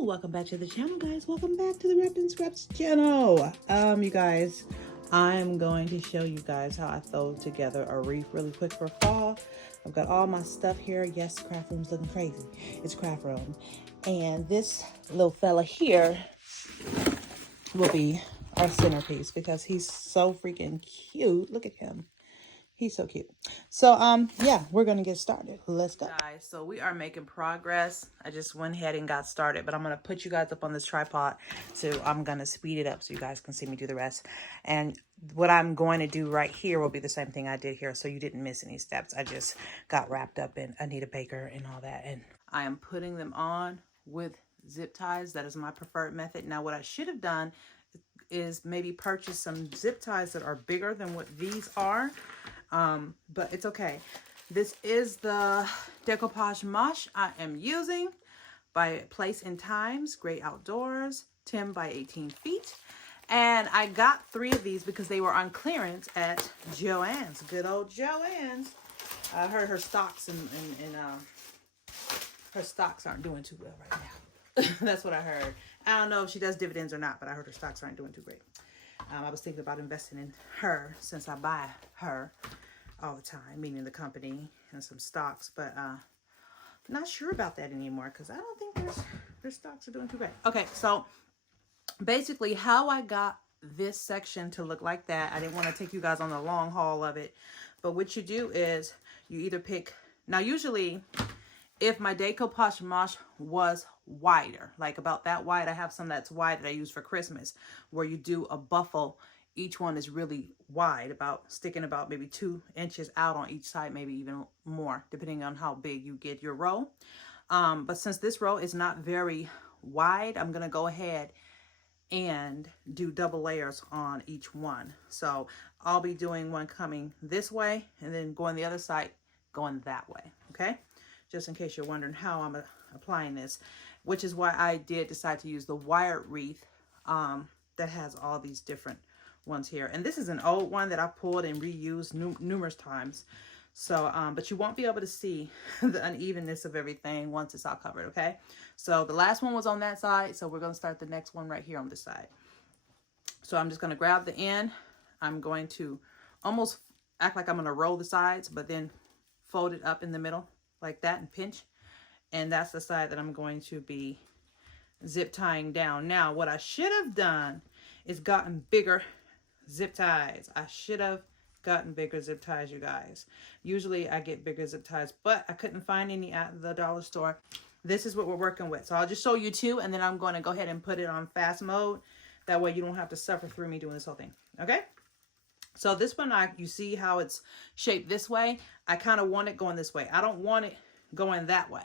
Welcome back to the channel, guys. Welcome back to the Wrapped and Scraps channel. You guys, I'm going to show you guys how I throw together a wreath really quick for fall. I've got all my stuff here. Yes, craft room's looking crazy. It's craft room. And this little fella here will be our centerpiece because he's so freaking cute. Look at him. He's so cute. So, yeah, we're going to get started. Let's go. Guys, so we are making progress. I just went ahead and got started, but I'm going to put you guys up on this tripod. So I'm going to speed it up so you guys can see me do the rest. And what I'm going to do right here will be the same thing I did here. So you didn't miss any steps. I just got wrapped up in Anita Baker and all that. And I am putting them on with zip ties. That is my preferred method. Now, what I should have done is maybe purchase some zip ties that are bigger than what these are. But it's okay. This is the decoupage mosh I am using by Place and Times, Great Outdoors, 10 by 18 feet. And I got 3 of these because they were on clearance at Joann's, good old Joann's. I heard her stocks her stocks aren't doing too well right now. That's what I heard. I don't know if she does dividends or not, but I heard her stocks aren't doing too great. I was thinking about investing in her since I buy her all the time, meaning the company and some stocks, but not sure about that anymore because I don't think their stocks are doing too great. Okay, so basically how I got this section to look like that, I didn't want to take you guys on the long haul of it, but what you do is you either pick, now usually if my decoupage mosh was wider, like about that wide, I have some that's wide that I use for Christmas, where you do a buffle. Each one is really wide, sticking about maybe 2 inches out on each side, maybe even more, depending on how big you get your row. But since this row is not very wide, I'm gonna go ahead and do double layers on each one. So I'll be doing one coming this way and then going the other side, going that way, okay? Just in case you're wondering how I'm applying this, which is why I did decide to use the wired wreath that has all these different ones here. And this is an old one that I pulled and reused numerous times. So, but you won't be able to see the unevenness of everything once it's all covered, okay? So the last one was on that side, so we're gonna start the next one right here on this side. So I'm just gonna grab the end. I'm going to almost act like I'm gonna roll the sides, but then fold it up in the middle like that and pinch. And that's the side that I'm going to be zip tying down. Now, what I should have done is gotten bigger zip ties. I should have gotten bigger zip ties, you guys. Usually I get bigger zip ties, but I couldn't find any at the dollar store. This is what we're working with. So I'll just show you 2, and then I'm going to go ahead and put it on fast mode. That way you don't have to suffer through me doing this whole thing, okay? So this one, you see how it's shaped this way? I kind of want it going this way. I don't want it going that way.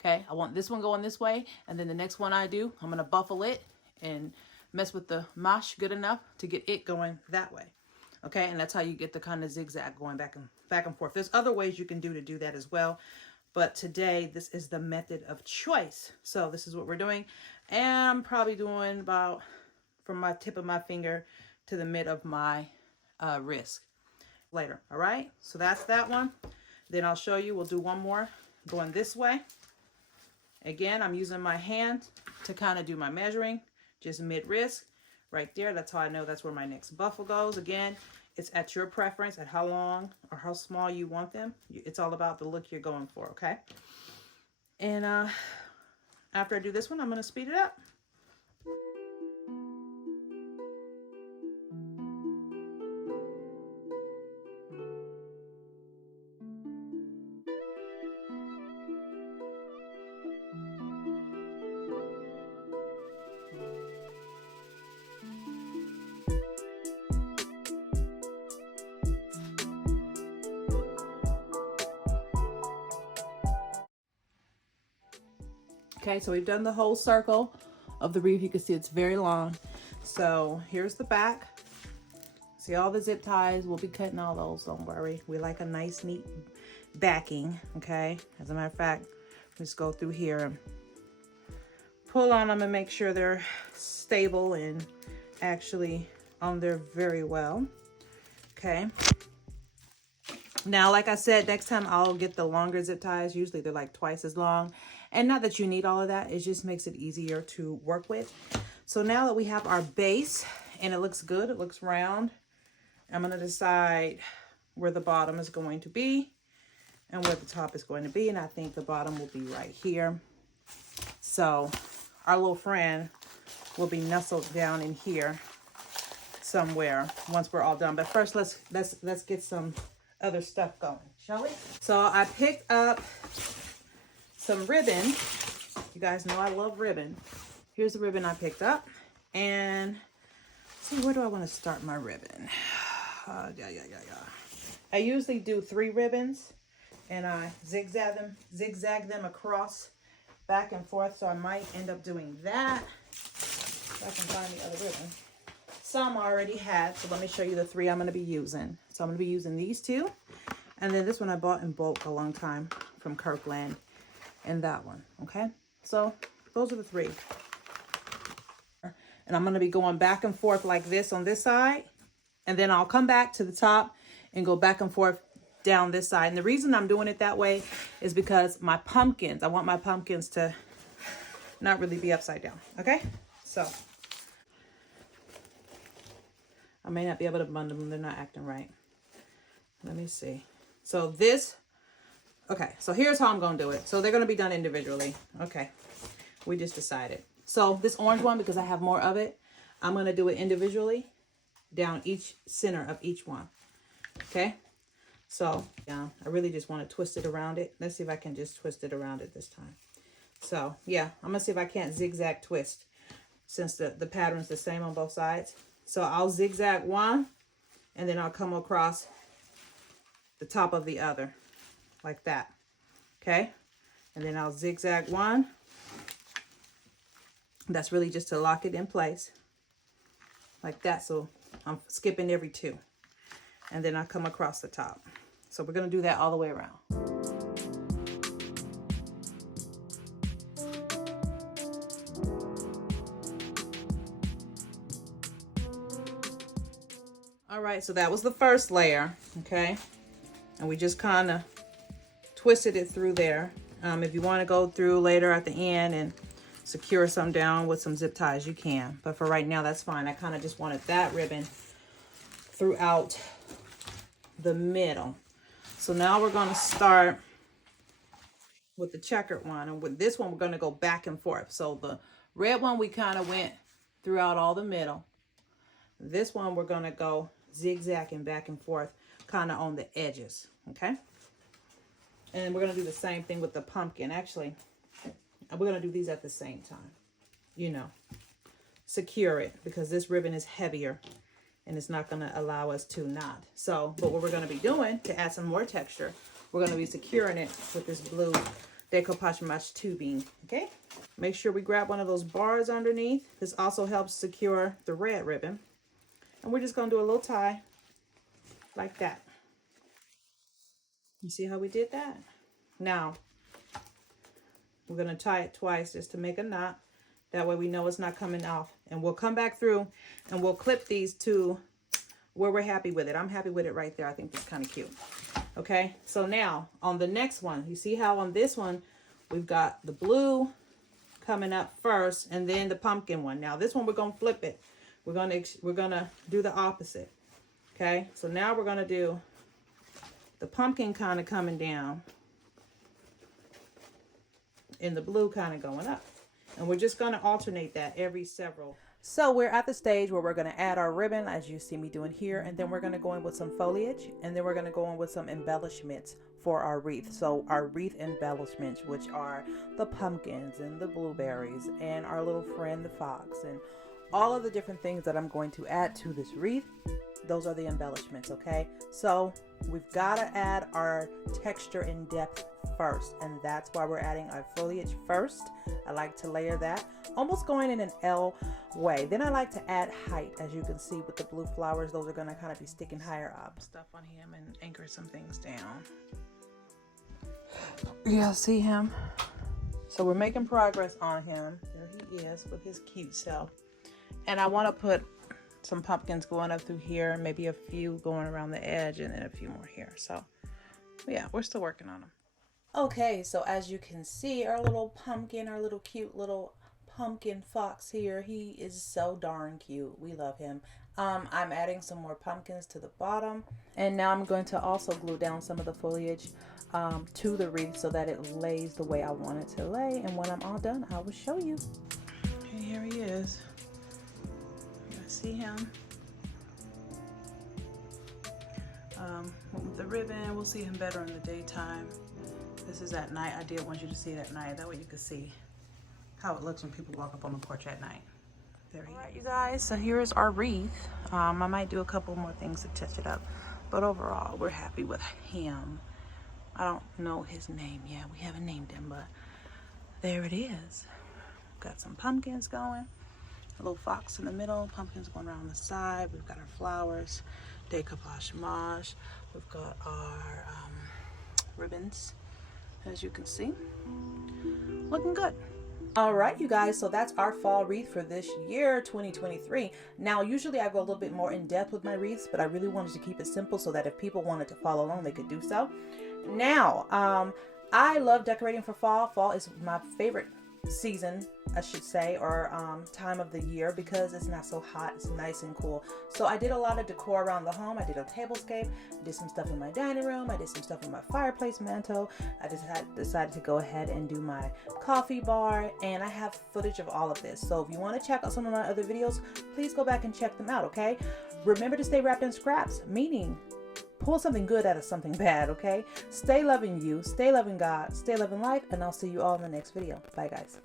Okay, I want this one going this way, and then the next one I do, I'm gonna buffle it and mess with the mosh good enough to get it going that way. Okay, and that's how you get the kind of zigzag going back and forth. There's other ways you can do that as well, but today this is the method of choice. So this is what we're doing, and I'm probably doing about from my tip of my finger to the mid of my wrist later. All right, so that's that one. Then I'll show you, we'll do one more going this way. Again, I'm using my hand to kind of do my measuring, just mid-wrist right there. That's how I know that's where my next buffle goes. Again, it's at your preference, at how long or how small you want them. It's all about the look you're going for, okay? And after I do this one, I'm going to speed it up. Okay, so we've done the whole circle of the wreath. You can see it's very long. So here's the back. See all the zip ties. We'll be cutting all those, don't worry. We like a nice, neat backing, okay? As a matter of fact, let's go through here and pull on them and make sure they're stable and actually on there very well, okay? Now, like I said, next time I'll get the longer zip ties. Usually they're like twice as long. And not that you need all of that, it just makes it easier to work with. So now that we have our base and it looks good, it looks round, I'm going to decide where the bottom is going to be and where the top is going to be. And I think the bottom will be right here. So our little friend will be nestled down in here somewhere once we're all done. But first, let's get some other stuff going, shall we? So I picked up some ribbon. You guys know I love ribbon. Here's the ribbon I picked up. And see, where do I want to start my ribbon? I usually do 3 ribbons and I zigzag them across back and forth. So I might end up doing that if I can find the other ribbon. Some I already had, so let me show you the 3 I'm going to be using. So I'm going to be using these 2, and then this one I bought in bulk a long time from Kirkland, and that one. Okay, so those are the 3. And I'm going to be going back and forth like this on this side, and then I'll come back to the top and go back and forth down this side. And the reason I'm doing it that way is because my pumpkins, I want my pumpkins to not really be upside down. Okay, so I may not be able to bundle them. They're not acting right. Let me see. So this, okay, so here's how I'm going to do it. So they're going to be done individually. Okay, we just decided. So this orange one, because I have more of it, I'm going to do it individually down each center of each one. Okay, so yeah, I really just want to twist it around it. Let's see if I can just twist it around it this time. So yeah, I'm going to see if I can't zigzag twist since the pattern's the same on both sides. So I'll zigzag one and then I'll come across the top of the other like that. Okay, and then I'll zigzag one. That's really just to lock it in place like that. So I'm skipping every 2 and then I come across the top. So we're going to do that all the way around. All right, so that was the first layer, okay? And we just kind of twisted it through there. If you want to go through later at the end and secure some down with some zip ties, you can. But for right now, that's fine. I kind of just wanted that ribbon throughout the middle. So now we're going to start with the checkered one. And with this one, we're going to go back and forth. So the red one, we kind of went throughout all the middle. This one, we're going to go zigzagging back and forth kind of on the edges. Okay. And we're going to do the same thing with the pumpkin. Actually, we're going to do these at the same time. You know, secure it because this ribbon is heavier and it's not going to allow us to knot. So, but what we're going to be doing to add some more texture, we're going to be securing it with this blue decoupage match tubing. Okay. Make sure we grab one of those bars underneath. This also helps secure the red ribbon. And we're just going to do a little tie like that. You see how we did that? Now, we're going to tie it twice just to make a knot. That way we know it's not coming off. And we'll come back through and we'll clip these to where we're happy with it. I'm happy with it right there. I think that's kind of cute. Okay, so now on the next one, you see how on this one, we've got the blue coming up first and then the pumpkin one. Now this one, we're going to flip it. We're gonna do the opposite. Okay, so now we're gonna do the pumpkin kind of coming down and the blue kind of going up. And we're just gonna alternate that every several. So we're at the stage where we're gonna add our ribbon, as you see me doing here, and then we're gonna go in with some foliage, and then we're gonna go in with some embellishments for our wreath. So our wreath embellishments, which are the pumpkins and the blueberries and our little friend the fox and all of the different things that I'm going to add to this wreath. Those are the embellishments, okay? So we've got to add our texture and depth first, and that's why we're adding our foliage first. I like to layer that, almost going in an L way. Then I like to add height, as you can see with the blue flowers. Those are going to kind of be sticking higher up. Stuff on him and anchor some things down. Yeah, see him? So we're making progress on him. There he is with his cute self. And I want to put some pumpkins going up through here, maybe a few going around the edge, and then a few more here. So, yeah, we're still working on them. Okay, so as you can see, our little pumpkin, our little cute little pumpkin fox here, he is so darn cute. We love him. I'm adding some more pumpkins to the bottom, and now I'm going to also glue down some of the foliage to the wreath so that it lays the way I want it to lay. And when I'm all done, I will show you. Okay, here he is. You guys see him? With the ribbon, we'll see him better in the daytime. This is at night. I did want you to see it at night. That way you can see how it looks when people walk up on the porch at night. There he is. All right, you guys, so here is our wreath. I might do a couple more things to touch it up, but overall, we're happy with him. I don't know his name yet. We haven't named him, but there it is. Got some pumpkins going. A little fox in the middle, pumpkins going around the side. We've got our flowers, decoupage mage. We've got our ribbons, as you can see. Looking good. All right, you guys, so that's our fall wreath for this year, 2023. Now, usually I go a little bit more in depth with my wreaths, but I really wanted to keep it simple so that if people wanted to follow along, they could do so. Now, I love decorating for fall. Fall is my favorite season, I should say, or time of the year, because it's not so hot. It's nice and cool. So I did a lot of decor around the home. I did a tablescape. I did some stuff in my dining room. I did some stuff in my fireplace mantle. I just decided to go ahead and do my coffee bar, and I have footage of all of this. So if you want to check out some of my other videos, please go back and check them out, okay? Remember to stay wrapped in scraps, meaning pull something good out of something bad, okay? Stay loving you, stay loving God, stay loving life, and I'll see you all in the next video. Bye, guys.